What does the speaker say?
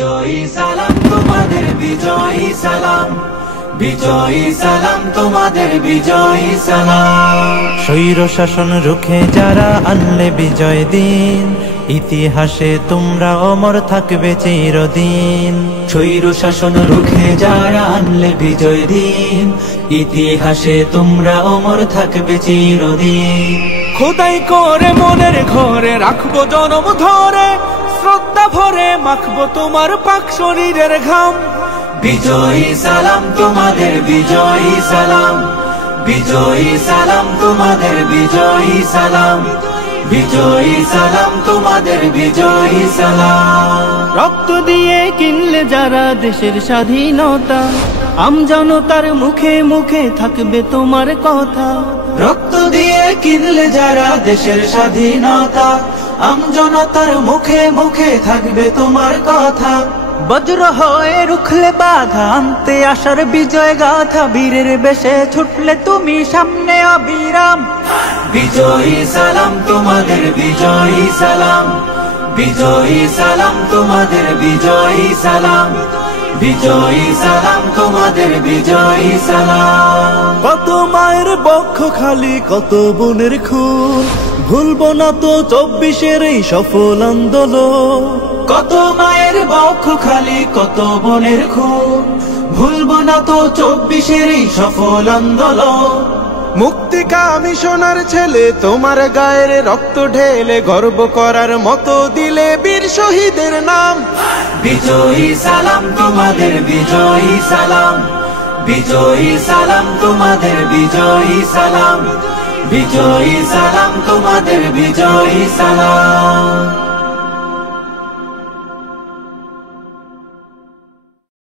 বিজয়ী সালাম তোমাদের, বিজয়ী সালাম, বিজয়ী সালাম তোমাদের, বিজয়ী সালাম। স্বৈর শাসন রুখে যারা আনলে বিজয় দিন, ইতিহাসে তোমরা অমর থাকবে চিরদিন। স্বৈর শাসন রুখে যারা আনলে বিজয় দিন, ইতিহাসে তোমরা অমর থাকবে চিরদিন। খোদাই করে মনের ঘরে রাখবো জনম ধরে, শ্রদ্ধা ভরে মাখবো তোমার পাক শরীরের ঘাম। বিজয়ী সালাম তোমাদের, বিজয়ী সালাম, বিজয়ী সালাম তোমাদের, বিজয়ী সালাম, বিজয়ী সালাম তোমাদের, বিজয়ী সালাম। রক্ত দিয়ে কিনলে যারা দেশের স্বাধীনতা, আমজনতার মুখে মুখে থাকবে তোমার কথা। রক্ত দিয়ে কিনলে যারা দেশের স্বাধীনতা, আমজনতার মুখে মুখে থাকবে তোমার কথা। বজ্র হয়ে রুখলে বাধা, আনতে আসার বিজয় গাথা, বীরের বেশে ছুটলে তুমি সামনে অবিরাম। বিজয়ী সালাম তোমাদের, বিজয়ী সালাম, বিজয়ী সালাম তোমাদের, বিজয়ী সালাম, বিজয়ী সালাম তোমাদের, বিজয়ী সালাম। কত মায়ের বক্ষ খালি, কত বোনের খুন, ভুলবো না তো 24-এর এই সফল আন্দোলন। কত মায়ের বক্ষ খালি, কত বোনের খুন, ভুলবো না তো 24-এর এই সফল আন্দোলন। মুক্তিকামী সোনার ছেলে তোমার গায়ের রক্ত ঢেলে, গর্ব করার মতো দিলে বীর শহীদের নাম। বিজয়ী সালাম তোমাদের, বিজয়ী সালাম, বিজয়ী সালাম তোমাদের, বিজয়ী সালাম, বিজয়ী সালাম তোমাদের, বিজয়ী সালাম।